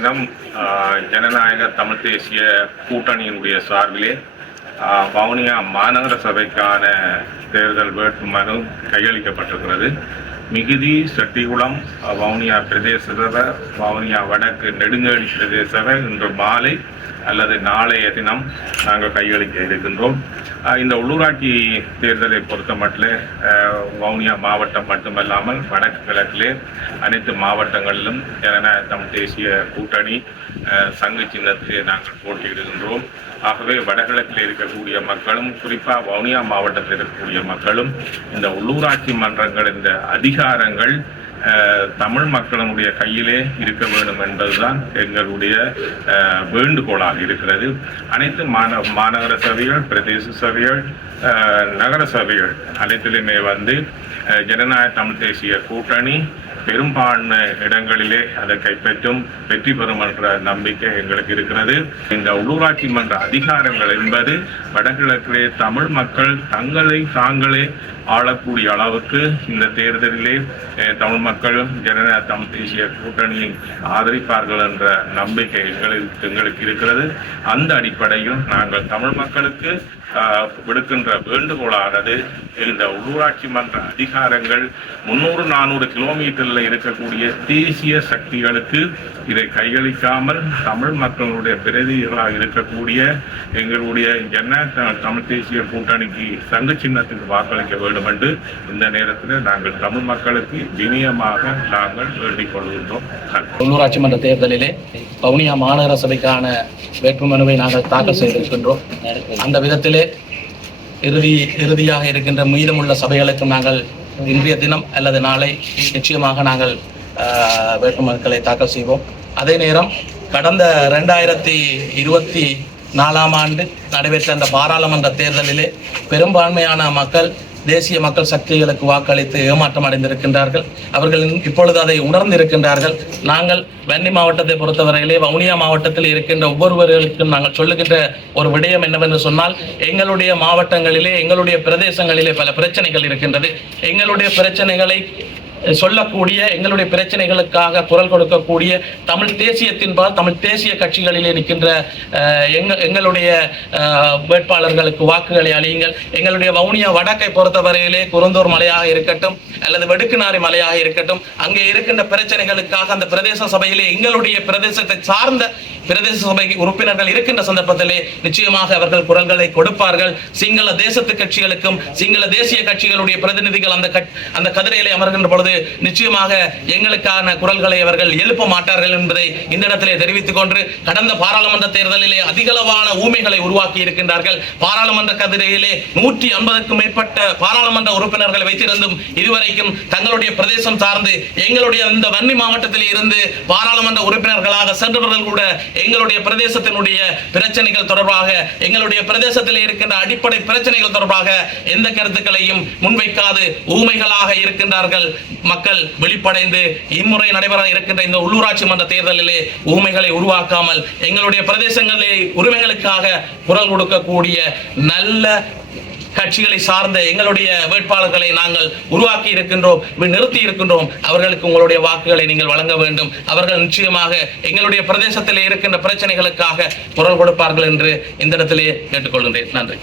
தினம் ஜனநாயக தமிழ் தேசிய கூட்டணியினுடைய சார்பிலே வவுனியா மாநகர சபைக்கான தேர்தல் வேட்புமனு கையளிக்கப்பட்டிருக்கிறது. மிகுதி செட்டிகுளம் வவுனியா பிரதேச சபை வவுனியா வடக்கு நெடுங்கேணி பிரதேச சபை இன்று மாலை அல்லது நாளைய தினம் நாங்கள் கையளிக்க இருக்கின்றோம். இந்த உள்ளூராட்சி தேர்தலை பொறுத்த மட்டில் வவுனியா மாவட்டம் மட்டுமல்லாமல் வடக்கு கிழக்கிலே அனைத்து மாவட்டங்களிலும் என தம் தேசிய கூட்டணி அஹ், சங்கு சின்னத்திலே நாங்கள் போட்டியிடுகின்றோம் ஆகவே வடகிழக்கில் இருக்கக்கூடிய மக்களும் குறிப்பாக வவுனியா மாவட்டத்தில் இருக்கக்கூடிய மக்களும் இந்த உள்ளூராட்சி மன்றங்கள் இந்த அதிகாரங்கள் தமிழ் மக்களுடைய கையிலே இருக்க வேண்டும் என்பதுதான் எங்களுடைய அஹ், வேண்டுகோளாக இருக்கிறது. அனைத்து மாந மாநகர சபைகள் பிரதேச சபைகள் அஹ், நகர சபைகள் அனைத்திலுமே வந்து ஜனநாயக தமிழ் தேசிய கூட்டணி பெரும்பான்மை இடங்களிலே அதை கைப்பற்றும் வெற்றி பெறும் என்ற நம்பிக்கை எங்களுக்கு இருக்கிறது. இந்த உள்ளூராட்சி மன்ற அதிகாரங்கள் என்பது வடகிழக்கிலே தமிழ் மக்கள் தங்களை தாங்களே ஆளக்கூடிய அளவுக்கு இந்த தேர்தலிலே தமிழ் மக்கள் ஜனநாயக தமிழ் தேசிய கூட்டணியை ஆதரிப்பார்கள் என்ற நம்பிக்கை எங்களுக்கு எங்களுக்கு இருக்கிறது. அந்த அடிப்படையில் நாங்கள் தமிழ் மக்களுக்கு விடுக்கின்ற வேண்டுகோளானது இந்த உள்ளூராட்சி மன்ற அதிகாரங்கள் முன்னூறு நானூறு கிலோமீட்டரில் இருக்கக்கூடிய தேசிய சக்திகளுக்கு இதை கையளிக்காமல் தமிழ் மக்களுடைய பிரதிநிதிகளாக இருக்கக்கூடிய எங்களுடைய என்ன தமிழ் தேசிய கூட்டணிக்கு சங்கு சின்னத்துக்கு வாக்களிக்க வேண்டும் என்று இந்த நேரத்தில் நாங்கள் தமிழ் மக்களுக்கு வினியமாக நாங்கள் வேண்டிக் கொள்கின்றோம். உள்ளூராட்சி மன்ற தேர்தலிலே வவுனியா மாநகர சபைக்கான வேட்புமனுவை நாங்கள் தாக்கல் செய்திருக்கின்றோம். அந்த விதத்திலே இறுதி இறுதியாக இருக்கின்ற மீதமுள்ள சபைகளுக்கும் நாங்கள் இன்றைய தினம் அல்லது நாளை நிச்சயமாக நாங்கள் வேட்புமனுக்களை தாக்கல் செய்வோம். அதே நேரம் கடந்த ரெண்டாயிரத்தி இருபத்தி நாலாம் ஆண்டு நடைபெற்ற அந்த பாராளுமன்ற தேர்தலிலே பெரும்பான்மையான மக்கள் தேசிய மக்கள் சக்திகளுக்கு வாக்களித்து ஏமாற்றம் அடைந்திருக்கின்றார்கள். அவர்கள் இப்பொழுது அதை உணர்ந்திருக்கின்றார்கள். நாங்கள் வன்னி மாவட்டத்தை பொறுத்தவரையிலே வவுனியா மாவட்டத்தில் இருக்கின்ற ஒவ்வொருவர்களுக்கும் நாங்கள் சொல்லுகின்ற ஒரு விடயம் என்னவென்று சொன்னால் எங்களுடைய மாவட்டங்களிலே எங்களுடைய பிரதேசங்களிலே பல பிரச்சனைகள் இருக்கின்றது. எங்களுடைய பிரச்சனைகளை சொல்லக்கூடிய எங்களுடைய பிரச்சனைகளுக்காக குரல் கொடுக்கக்கூடிய தமிழ் தேசியத்தின்பால் தமிழ் தேசிய கட்சிகளிலே நிற்கின்ற எங்க எங்களுடைய வேட்பாளர்களுக்கு வாக்குகளை அளியுங்கள். எங்களுடைய வவுனியா வடக்கை பொறுத்தவரையிலே குருந்தூர் மலையாக இருக்கட்டும் அல்லது வெடுக்குநாரி மலையாக இருக்கட்டும் அங்கே இருக்கின்ற பிரச்சனைகளுக்காக அந்த பிரதேச சபையிலே எங்களுடைய பிரதேசத்தை சார்ந்த பிரதேச சபை உறுப்பினர்கள் இருக்கின்ற சந்தர்ப்பத்திலே நிச்சயமாக அவர்கள் குரல்களை கொடுப்பார்கள். சிங்கள தேசத்து கட்சிகளுக்கும் சிங்கள தேசிய கட்சிகளுடைய பிரதிநிதிகள் அந்த கட்- அந்த கதிரையிலே அமர்கின்ற பொழுது நிச்சயமாக எங்களுக்கான குரல்களை அவர்கள் எழுப்ப மாட்டார்கள் என்பதை இந்த இடத்திலே தெரிவித்துக் கொண்டு கடந்த பாராளுமன்ற தேர்தலிலே அதிகளவான ஊமைகளை உருவாக்கி இருக்கின்றார்கள். பாராளுமன்ற கதிரையிலே நூற்றி ஐம்பதுக்கும் மேற்பட்ட பாராளுமன்ற உறுப்பினர்களை வைத்திருந்தும் இதுவரைக்கும் தங்களுடைய பிரதேசம் சார்ந்து எங்களுடைய இந்த வன்னி மாவட்டத்தில் இருந்து பாராளுமன்ற உறுப்பினர்களாக சென்றவர்கள் கூட எங்களுடைய பிரதேசத்தினுடைய பிரச்சனைகள் தொடர்பாக எங்களுடைய பிரதேசத்தில் இருக்கின்ற அடிப்படை பிரச்சனைகள் தொடர்பாக எந்த கருத்துக்களையும் முன்வைக்காது ஊமைகளாக இருக்கின்றார்கள். மக்கள் வெளிப்படைந்து இம்முறை நடைபெற இருக்கின்ற இந்த உள்ளூராட்சி மன்ற தேர்தலிலே ஊமைகளை உருவாக்காமல் எங்களுடைய பிரதேசங்களிலே உரிமைகளுக்காக குரல் கொடுக்கக்கூடிய நல்ல கட்சிகளை சார்ந்த எங்களுடைய வேட்பாளர்களை நாங்கள் உருவாக்கி இருக்கின்றோம் நிறுத்தி இருக்கின்றோம். அவர்களுக்கு உங்களுடைய வாக்குகளை நீங்கள் வழங்க வேண்டும். அவர்கள் நிச்சயமாக எங்களுடைய பிரதேசத்தில் இருக்கின்ற பிரச்சனைகளுக்காக குரல் கொடுப்பார்கள் என்று இந்த இடத்திலே கேட்டுக்கொள்கின்றேன். நன்றி.